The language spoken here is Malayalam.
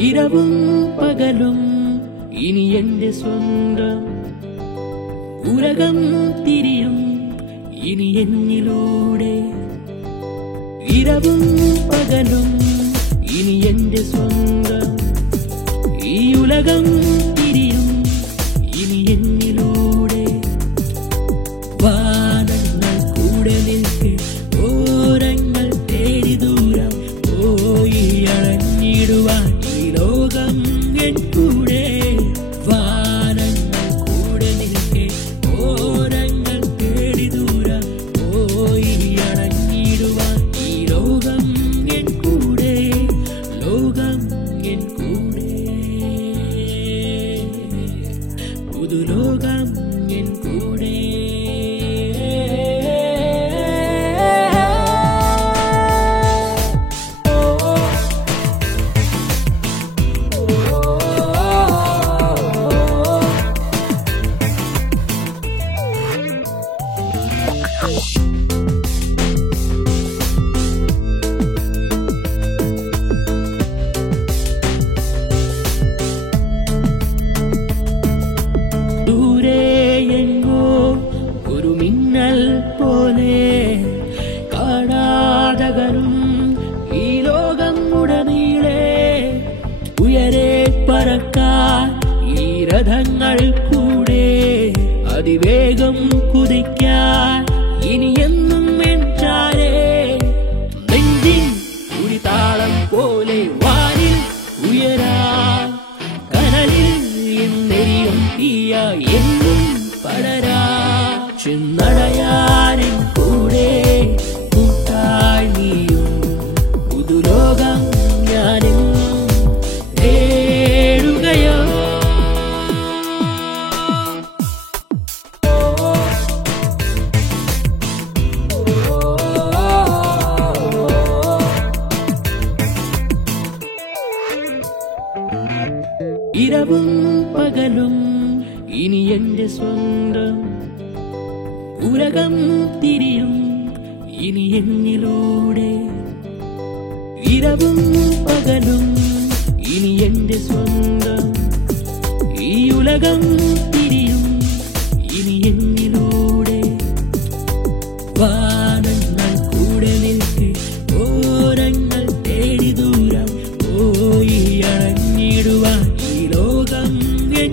ഇരവും പകലും ഇനി എന്റെ സ്വന്തം ഉലകം തിരിയും ഇനി എന്നിലൂടെ ഇരവും പകലും ഇനി എന്റെ സ്വന്തം ഈ ഉലകം തിരിയും ഇനി എന്നിലൂടെ വാനങ്ങൾ കൂടെ നിൽക്കെ ഓരങ്ങൾ തേടി ദൂരം പോയി അണഞ്ഞിടുവാൻ ലോകം എൻ കൂടെ വാനങ്ങൾ കൂടെ നിൽക്കെ ഓരങ്ങൾ തേടി ദൂരം പോയി അണഞ്ഞിടുവാൻ ഈ ലോകം എൻ കൂടെ ലോകം എൻ കൂടെ പുതുലോകം എൻ കൂടെ ഒരു മിന്നൽ പോലെ കാണാതകരും ഈ ലോകം ഉടനീളെ ഉയരെ പറക്കാൻ ഈ രഥങ്ങൾ കൂടെ അതിവേഗം കുതിക്കാൻ ഇനി എന്നും എൻചാരേ നെഞ്ചിൻ ഒരു താളം പോലെ വാനിൽ ഉയരാൻ കനലിൽ എന്നെരിയും തീയ എന്നും പടരാ ചെന്നടയാനും കൂടെ കൂട്ടായി നീയും പുതുലോകം ഞാനെന്നും തേടുകയോ ഇരവും പകലും ഇനി എന്റെ സ്വന്തം ഉലകം തിരിയും ഇനി എന്നിലൂടെ ഇരവും പകലും ഇനി എന്റെ സ്വന്തം ഈ ഉലകം തിരിയും ഇനി എന്നിലൂടെ വാനങ്ങൾ കൂടെ നിൽക്കെ ഓരങ്ങൾ തേടി ദൂരം പോയി അണഞ്ഞിടുവാൻ ഈ ലോകം എൻ